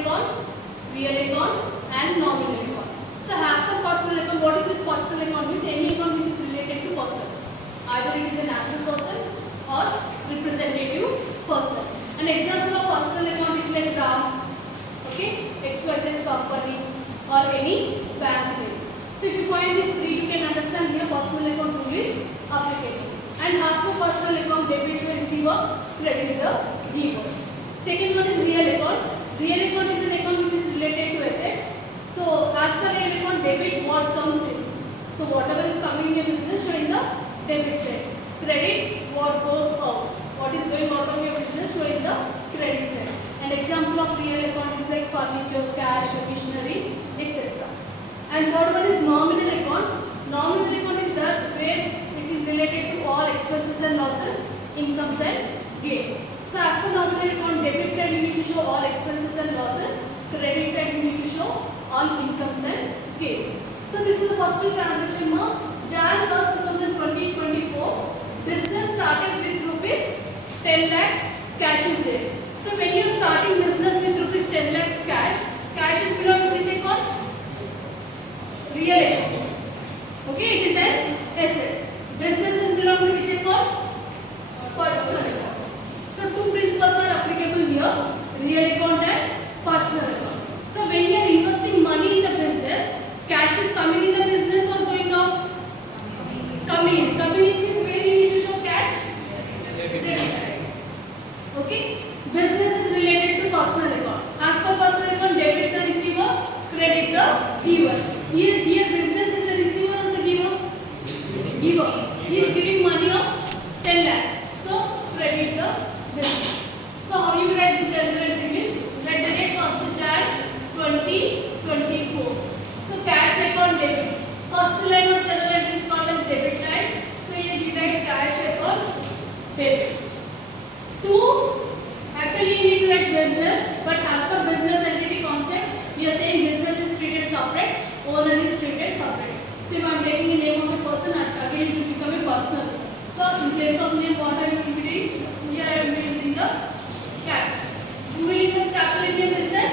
account and nominal account. So as per personal account, what is this personal account? Means any account which is related to person. Either it is a natural person or representative person. An example of personal account is like Ram, okay, XYZ company or any bank name. So if you find these three, you can understand here personal account rule is applicable. And as per personal account, debit the receiver, credit the giver. Second one is real account. Real account is an account which is related to assets. So as per real account, debit what comes in. So whatever is coming in your business, show in the debit side. Credit what goes out. What is going out of your business, show in the credit side. An example of real account is like furniture, cash, machinery, etc. And third one is nominal account. Nominal account is that where it is related to all expenses and losses, incomes and gains. So as per nominal account, debit side you need to show all expenses and losses. Credit side you need to show all incomes and gains. So this is the first transaction month. Jan 1st, 2024. Business started with rupees 10 lakhs. Cash is there. So when you are starting business with rupees 10 lakhs cash is belong to which account? Real account. Okay, it is an asset. Business is belong to which account? Personal account. So two principles are applicable here, real account and personal account. So when you are investing money in the business, cash is coming in the business or going out? Coming in. Coming in means where you need to show cash? Debit side. Okay. Business is related to personal account. As per personal account, debit the receiver, credit the giver. Here business is the receiver or the giver? Giver. He is giving money of 10 lakhs. So credit the business. So how you write this journal entry means write the date 1st Jan 2024. So cash account debit. First line of journal entry is called as debit line. So here you write cash account debit. 2. Actually you need to write business, but as per business entity concept, we are saying business is treated separate, owner is treated separate. So if I am taking a name of a person, again it will become a personal. So in place of name, what I will be doing? Here I will be using the capital. You will invest capital in your business,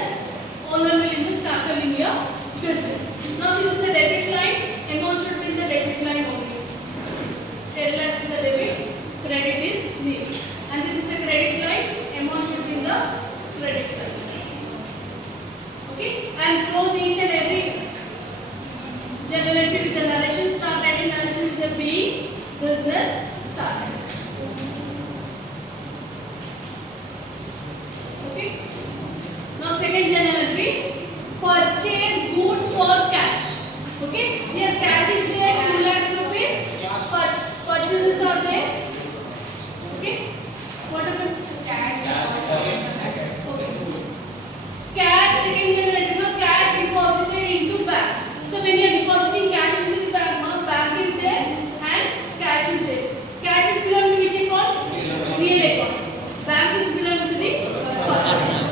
owner will invest capital in your business. Now this is the debit line, amount should be in the debit line only. 10 lakhs in the debit, credit is nil. And this is a credit line, amount should be in the credit line. Okay, and close each and every journal entry with the narration. Start writing narration with the being business started. Okay. Now second journal entry, purchase goods for cash. Okay, here cash is there 2 lakhs rupees, but purchases are there. Okay, what happened? Cash, second journal entry, now cash deposited into bank. So when you are depositing cash into the bank, bank is there and cash is there. Cash is belong to which account? Real account. Bank is belong to the personal.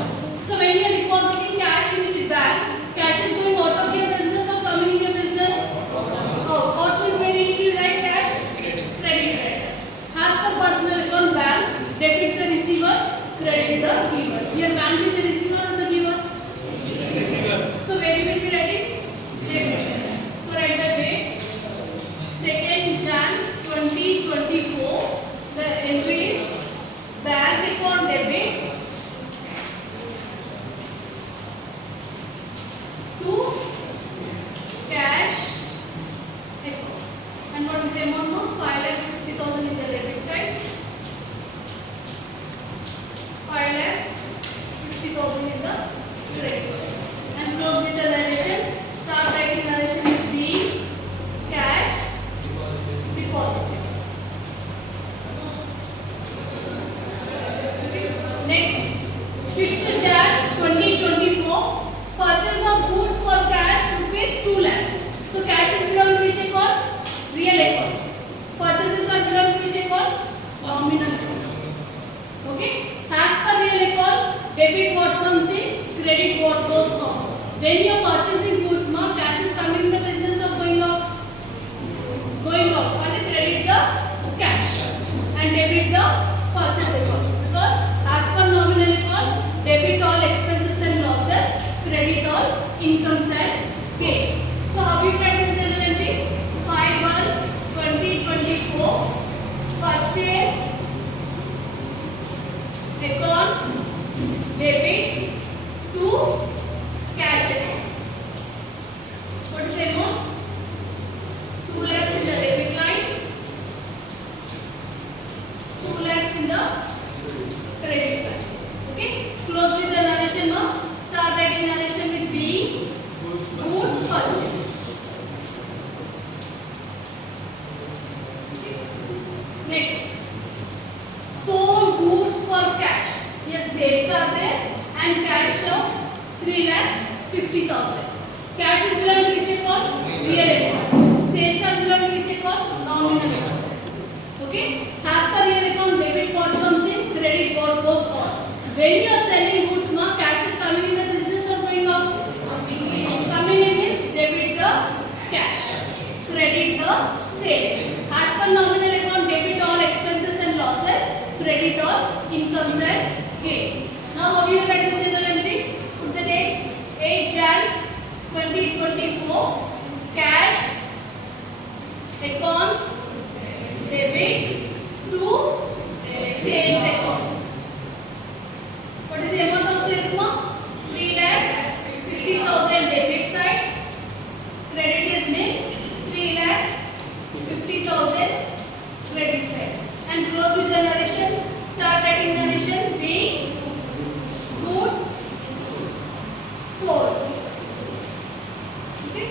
So when you are depositing cash into the bank, cash is going out of your business or coming in your business? Out means when you need to write cash? Credit side. As per personal account, bank, debit the receiver, credit the giver. Here bank is the receiver or the giver? Receiver. So where you will be writing? Debit. So write the date 2nd Jan 2024. The entry is bank account debit to cash account. And what is the amount now? 5,50,000 in the debit side. 5,50,000 in the credit side. And close with the narration. Start writing narration with being cash deposited. Next, 5th Jan 2024. Purchase of goods for cash rupees 2 lakhs. So cash is belong to which account? Real account. Purchases are belong to which account? Nominal account. Okay. As per real account, debit what comes in, credit what goes out. When you are purchasing goods, cash is coming in the business or going out? Going out. And credit the cash and debit the purchase account. Because as per nominal Next, sold goods for cash. Here sales are there and cash of 3,50,000. Cash is belong to which account? Real account. Sales are belong to which account? Nominal account. Okay? As per real account, debit what comes in, credit what goes on. When you are selling goods, ma, cash is coming in the business or going out? Coming in means debit the cash, credit the sales. As per nominal account, debit all expenses and losses, credit all incomes and gains. Now, how do you write the journal entry? Put the date 8 Jan 2024. Cash account debit to sales account. What is the amount of sales, ma? 3,50,000 debit side. Credit is nil. 3,50,000 credit side. And close with the narration. Start writing narration. B. Goods sold. Okay.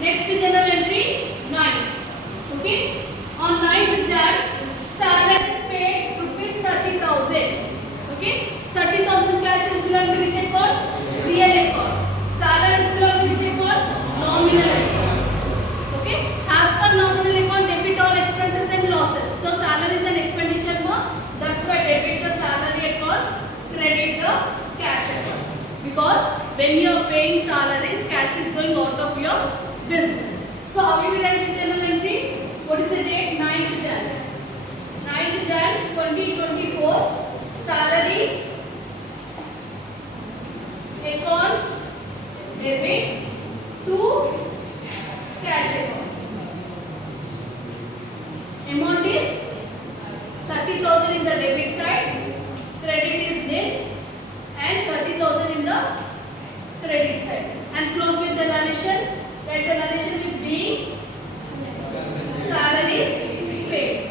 Next journal entry 9. Okay. On 9th Jan, salary is paid rupees 30,000. Okay. 30,000 cash is belong to which account? Real account. Salary is belong to which account? Nominal account. Okay. As per nominal account, debit all expenses and losses. So salary is an expenditure, ma. That's why debit the salary account, credit the cash account. Because when you are paying salaries, cash is going out of your business. So how you will write the journal entry? What is the date? 9th Jan. 9th Jan 2024. Salaries account debit to cash account. Amount is 30,000 in the debit side, credit is nil, and 30,000 in the credit side. And close with the narration. Write the narration with B. Salaries paid.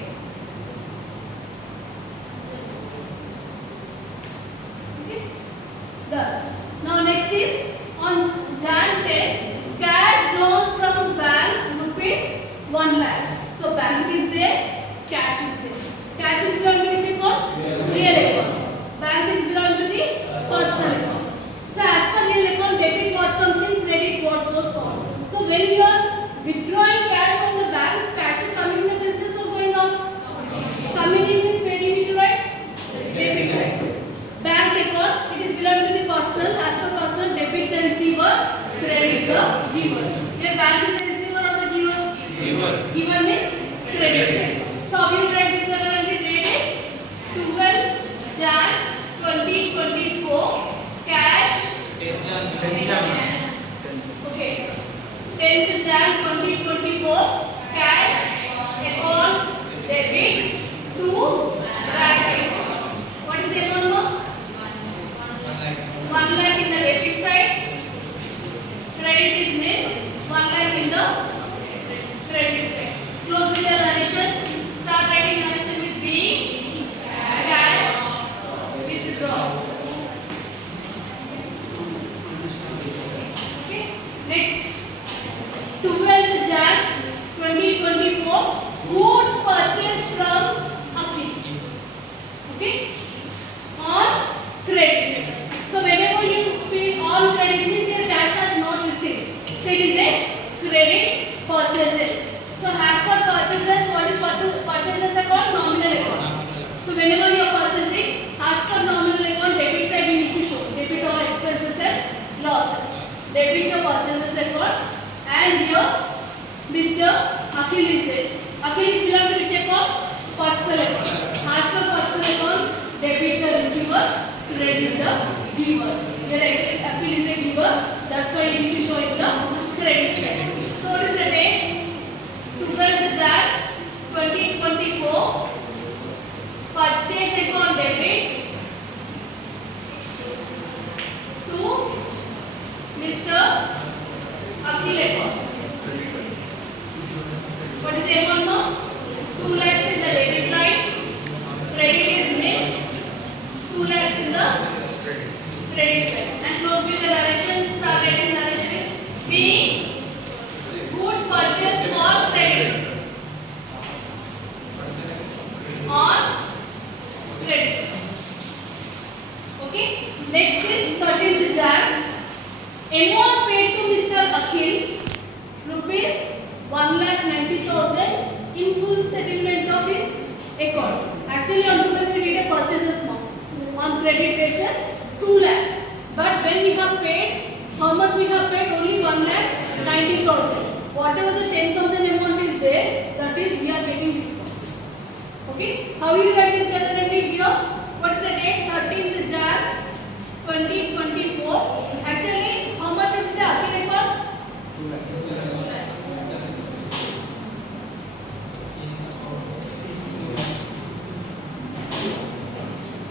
Okay. Done. Now next is on Jan 10, cash loan from bank rupees 1 lakh. So bank is there, cash is there. Cash is belong to which account? Real account. Bank is belong to the personal account. So as per real account, debit what comes in, credit what goes on. So when you are Next is 13th Jan. M1 paid to Mr. Akhil rupees 1,90,000 in full settlement of his account. Actually, on total we did a purchases on credit basis 2 lakhs. But when we have paid, how much we have paid? Only 1,90,000. Whatever the 10,000 amount is there, that is we are getting discount. Okay? How you write this journal entry here? What is the date? 13th Jan 2024. Actually, how much is the Akhil account? 2 lakh.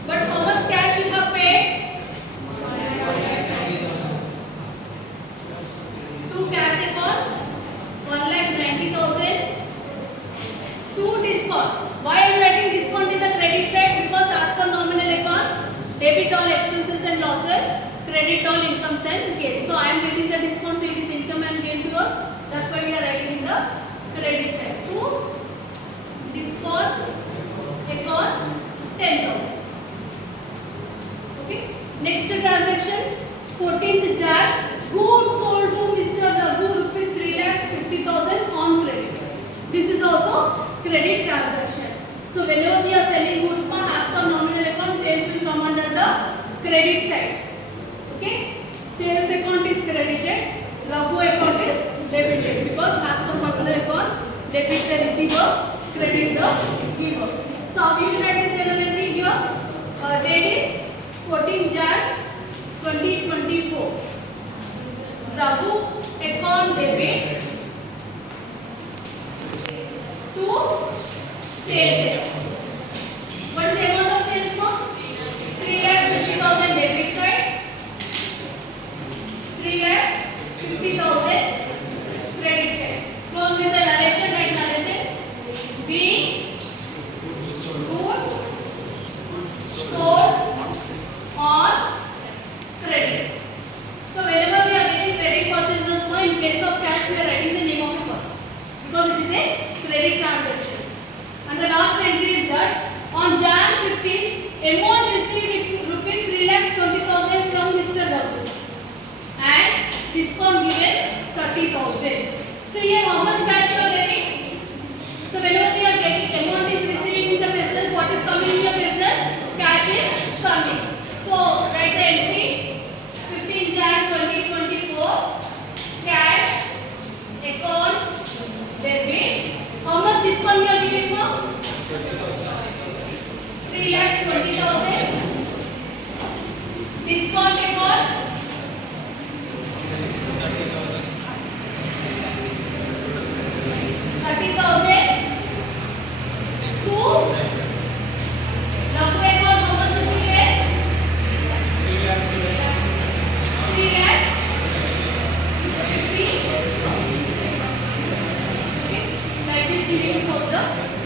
But how much cash you have paid? To cash account 1,90,000. To discount. Why I am writing discount in the credit side? Because as per nominal account, debit all expenses and losses, credit all incomes and gains. So I am getting the discount, so it is income and gain to us. That's why we are writing in the credit side. To discount account 10,000. Okay. Next transaction, 14th Jan. Goods sold to Mr. Raghu rupees 3,50,000 on credit. This is also credit transaction. So whenever we are selling goods, as per nominal account, sales will come under the credit side. Okay. Sales account is credited, Raghu account is debited, because as per personal account, debit the receiver, credit the giver. So how we will write this journal entry here? Date is 14 Jan 2024. Raghu account debit to sales account. What is the amount of sales for? 3,50,000 debit side, 3,50,000 credit side. Close with the narration, right narration. Being goods sold on credit. So whenever we are getting credit purchases, in place of cash we are writing the name of a person, because it is a credit transactions. And the last entry is that on Jan 15, M1 received rupees 3,20,000 from Mr. Raghu and discount given 30,000. So here how much cash you are getting? So whenever we are getting amount is receiving in the business, what is coming in your business? Cash is coming. So write the entry 15 Jan 2024, cash account debit. How much discount you are giving for? 3,20,000. Discount account 30,000. To Raghu account, how much should be there? 3 lakhs 50,000. Okay, like this you